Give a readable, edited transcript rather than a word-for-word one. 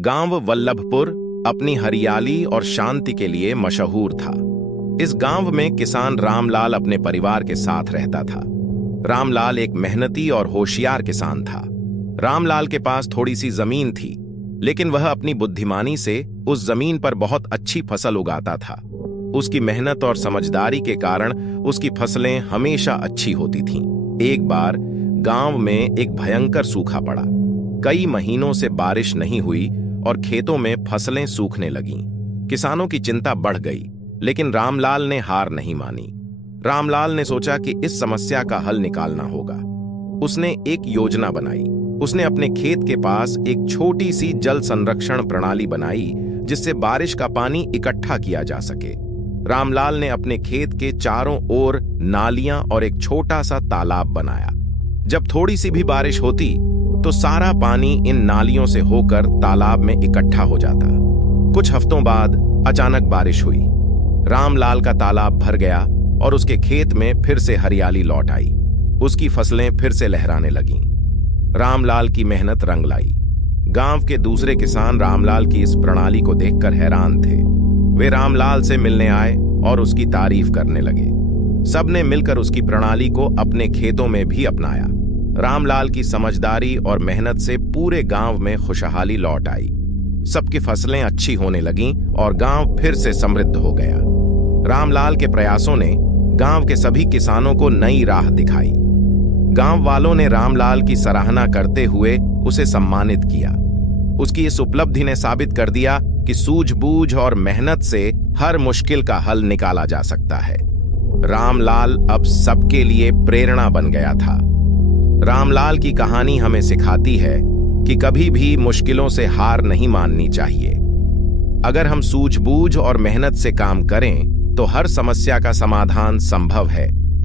गांव वल्लभपुर अपनी हरियाली और शांति के लिए मशहूर था। इस गांव में किसान रामलाल अपने परिवार के साथ रहता था। रामलाल एक मेहनती और होशियार किसान था। रामलाल के पास थोड़ी सी जमीन थी, लेकिन वह अपनी बुद्धिमानी से उस जमीन पर बहुत अच्छी फसल उगाता था। उसकी मेहनत और समझदारी के कारण उसकी फसलें हमेशा अच्छी होती थीं। एक बार गांव में एक भयंकर सूखा पड़ा। कई महीनों से बारिश नहीं हुई और खेतों में फसलें सूखने लगीं। किसानों की चिंता बढ़ गई, लेकिन रामलाल ने हार नहीं मानी। रामलाल ने सोचा कि इस समस्या का हल निकालना होगा। उसने एक योजना बनाई। उसने अपने खेत के पास एक छोटी सी जल संरक्षण प्रणाली बनाई, जिससे बारिश का पानी इकट्ठा किया जा सके। रामलाल ने अपने खेत के चारों ओर नालियां और एक छोटा सा तालाब बनाया। जब थोड़ी सी भी बारिश होती तो सारा पानी इन नालियों से होकर तालाब में इकट्ठा हो जाता। कुछ हफ्तों बाद अचानक बारिश हुई। रामलाल का तालाब भर गया और उसके खेत में फिर से हरियाली लौट आई। उसकी फसलें फिर से लहराने लगीं। रामलाल की मेहनत रंग लाई। गांव के दूसरे किसान रामलाल की इस प्रणाली को देखकर हैरान थे। वे रामलाल से मिलने आए और उसकी तारीफ करने लगे। सबने मिलकर उसकी प्रणाली को अपने खेतों में भी अपनाया। रामलाल की समझदारी और मेहनत से पूरे गांव में खुशहाली लौट आई। सबकी फसलें अच्छी होने लगीं और गांव फिर से समृद्ध हो गया। रामलाल के प्रयासों ने गांव के सभी किसानों को नई राह दिखाई। गांव वालों ने रामलाल की सराहना करते हुए उसे सम्मानित किया। उसकी इस उपलब्धि ने साबित कर दिया कि सूझबूझ और मेहनत से हर मुश्किल का हल निकाला जा सकता है। रामलाल अब सबके लिए प्रेरणा बन गया था। रामलाल की कहानी हमें सिखाती है कि कभी भी मुश्किलों से हार नहीं माननी चाहिए। अगर हम सूझबूझ और मेहनत से काम करें तो हर समस्या का समाधान संभव है।